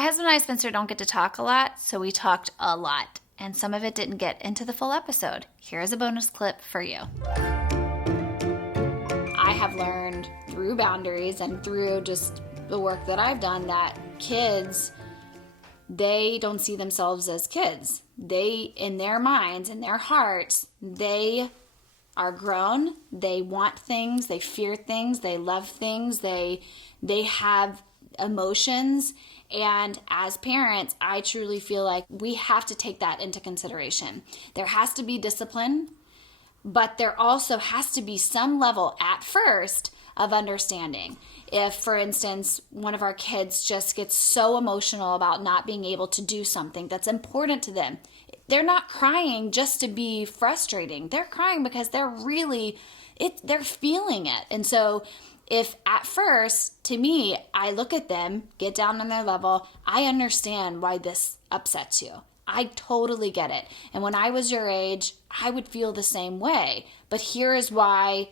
My husband and I, Spencer, don't get to talk a lot, so we talked a lot. And some of it didn't get into the full episode. Here's a bonus clip for you. I have learned through boundaries and through just the work that I've done that kids, they don't see themselves as kids. They, in their minds, in their hearts, they are grown. They want things. They fear things. They love things. They have emotions. And as parents, I truly feel like we have to take that into consideration. There has to be discipline, but there also has to be some level at first of understanding. If, for instance, one of our kids just gets so emotional about not being able to do something that's important to them, they're not crying just to be frustrating. They're crying because they're feeling it. And so if at first, to me, I look at them, get down on their level, I understand why this upsets you. I totally get it. And when I was your age, I would feel the same way. But here's why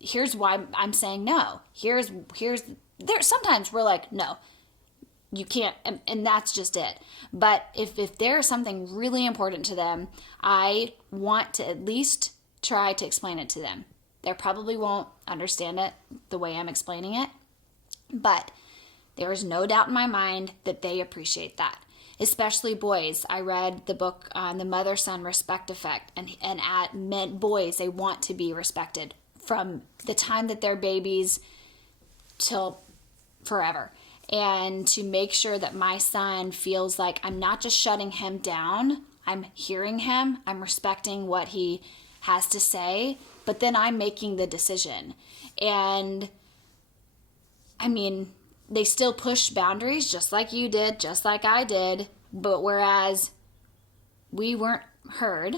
I'm saying no. Sometimes we're like, no, you can't, and that's just it. But if there's something really important to them, I want to at least try to explain it to them. They probably won't understand it the way I'm explaining it, but there is no doubt in my mind that they appreciate that. Especially boys. I read the book on the mother-son respect effect, and at men, boys, they want to be respected from the time that they're babies till forever. And to make sure that my son feels like I'm not just shutting him down, I'm hearing him, I'm respecting what he has to say, but then I'm making the decision. And I mean, they still push boundaries just like you did, just like I did, but whereas we weren't heard,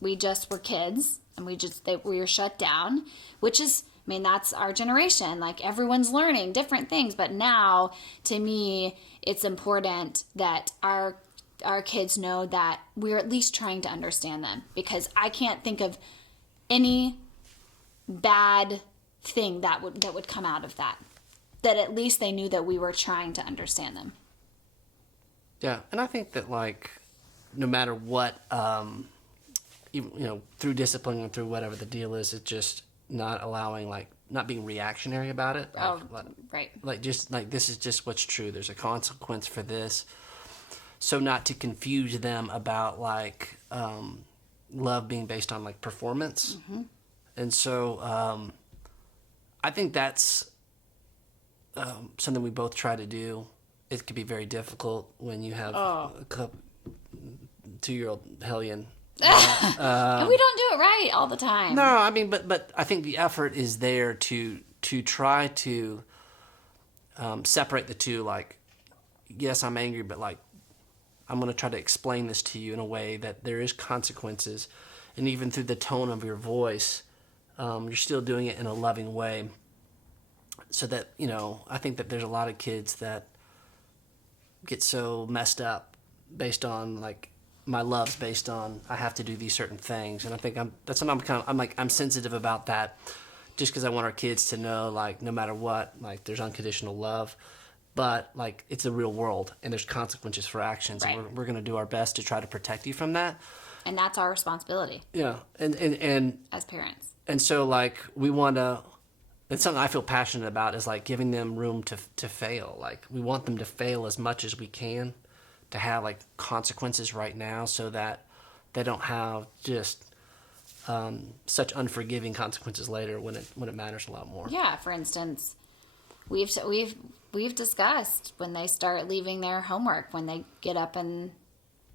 we just were kids, and we were shut down, which is, I mean, that's our generation. Like, everyone's learning different things, but now, to me, it's important that our kids know that we're at least trying to understand them, because I can't think of any bad thing that would come out of that at least they knew that we were trying to understand them. Yeah, and I think that, like, no matter what, through discipline and through whatever the deal is, it's just not allowing, like, not being reactionary about it. Right. Like, just, like, this is just what's true. There's a consequence for this. So not to confuse them about, like, love being based on, like, performance. Mm-hmm. And so I think that's something we both try to do. It could be very difficult when you have a 2-year-old hellion. And we don't do it right all the time. No, I mean, but I think the effort is there to try to separate the two. Like, yes, I'm angry, but, like, I'm going to try to explain this to you in a way that there is consequences. And even through the tone of your voice, you're still doing it in a loving way. So that, I think that there's a lot of kids that get so messed up based on, like, my love's based on I have to do these certain things. And I think I'm sensitive about that, just because I want our kids to know, like, no matter what, like, there's unconditional love. But, like, it's a real world, and there's consequences for actions. Right. And we're going to do our best to try to protect you from that. And that's our responsibility. Yeah. And as parents. And so, like, we want to, it's something I feel passionate about, is, like, giving them room to fail. Like, we want them to fail as much as we can, to have, like, consequences right now, so that they don't have just such unforgiving consequences later when it matters a lot more. Yeah. For instance, we've discussed when they start leaving their homework, when they get up in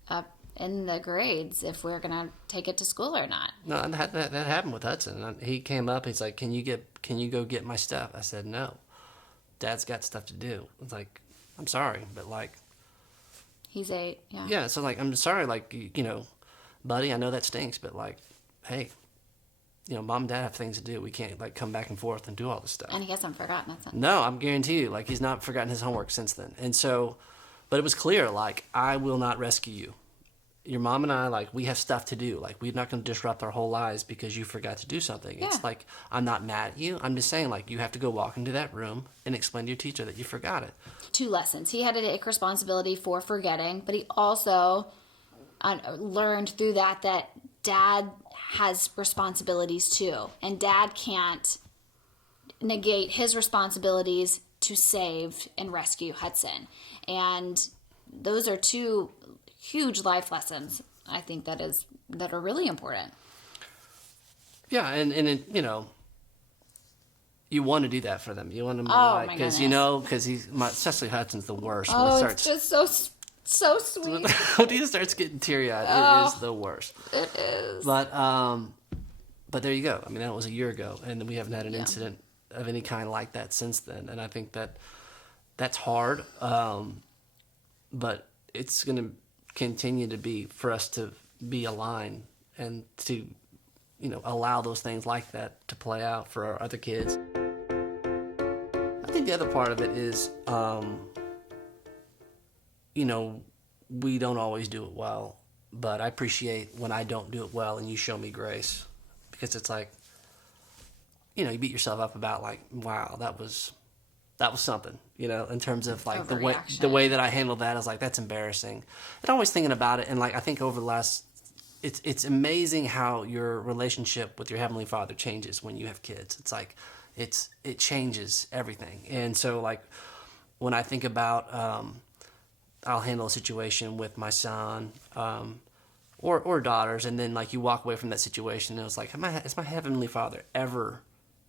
the grades, if we're gonna take it to school or not. No, that happened with Hudson. He came up. He's like, "Can you go get my stuff?" I said, "No, Dad's got stuff to do." It's like, "I'm sorry, but, like." He's 8. Yeah. Yeah. So, like, I'm sorry, like, buddy. I know that stinks, but, like, hey. Mom and Dad have things to do. We can't, like, come back and forth and do all this stuff. And he hasn't forgotten it. No, I'm guarantee you, like, he's not forgotten his homework since then. And so, but it was clear, like, I will not rescue you. your mom and I, like, we have stuff to do. Like, we're not going to disrupt our whole lives because you forgot to do something. Yeah. It's like, I'm not mad at you. I'm just saying, like, you have to go walk into that room and explain to your teacher that you forgot it. 2 lessons. He had to take responsibility for forgetting, but he also learned through that dad has responsibilities too. And dad can't negate his responsibilities to save and rescue Hudson. And those are 2 huge life lessons, I think, that are really important. Yeah, and it, you want to do that for them. You want them to, my because goodness. because especially Hudson's the worst. Oh, it's just so sweet. When he starts getting teary-eyed, it is the worst. It is. But there you go. I mean, that was a year ago, and we haven't had an incident of any kind like that since then. And I think that's hard, but it's going to continue to be for us to be aligned and to allow those things like that to play out for our other kids. I think the other part of it is we don't always do it well, but I appreciate when I don't do it well and you show me grace, because it's like, you beat yourself up about, like, wow, that was something, in terms of, like, the way that I handled that. I was like, that's embarrassing. And always thinking about it, and, like, I think over the last, it's amazing how your relationship with your Heavenly Father changes when you have kids. It's like, it changes everything. And so, like, when I think about, I'll handle a situation with my son, or daughters, and then, like, you walk away from that situation, and it was like, has my Heavenly Father ever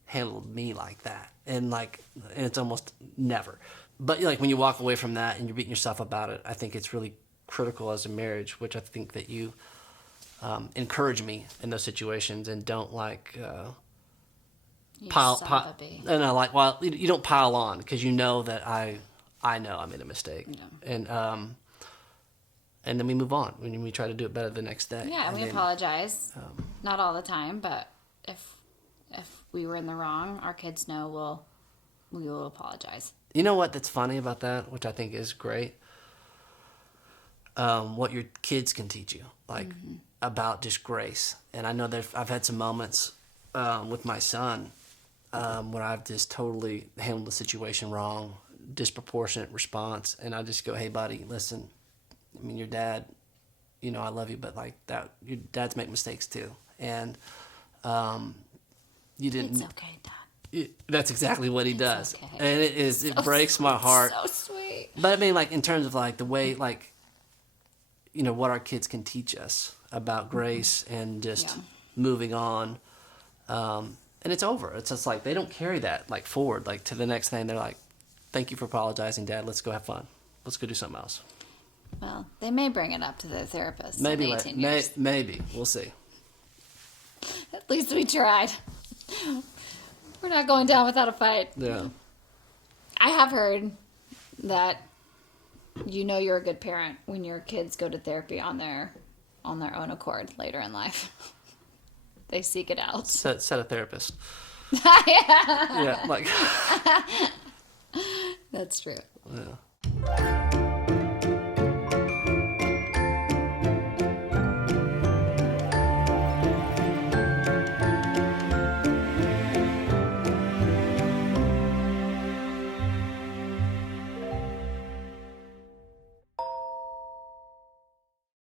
handled me like that? And, like, and it's almost never. But, like, when you walk away from that and you're beating yourself up about it, I think it's really critical as a marriage, which I think that you encourage me in those situations, and don't, like, pile. No, like, well, you don't pile on, because you know that I know I made a mistake. Yeah. And then we move on. We try to do it better the next day. Yeah, and we apologize. Not all the time, but if we were in the wrong, our kids know we will apologize. You know what that's funny about that, which I think is great? What your kids can teach you, like, about just grace. And I know that I've had some moments with my son where I've just totally handled the situation wrong, disproportionate response, and I just go, hey, buddy, listen, I mean, your dad, I love you, but, like, that, your dads make mistakes too. And you didn't. It's okay, Dad. That's exactly what he does. Okay. And it breaks my heart. So sweet. But I mean, like, in terms of, like, the way, like, what our kids can teach us about grace and just moving on. And it's over. It's just like, they don't carry that, like, forward, like, to the next thing. They're like, thank you for apologizing, Dad. Let's go have fun. Let's go do something else. Well, they may bring it up to their therapist Maybe, in 18 years. Maybe. We'll see. At least we tried. We're not going down without a fight. Yeah. I have heard that you're a good parent when your kids go to therapy on their own accord later in life. They seek it out. Set a therapist. Yeah. Yeah, like. That's true. Yeah.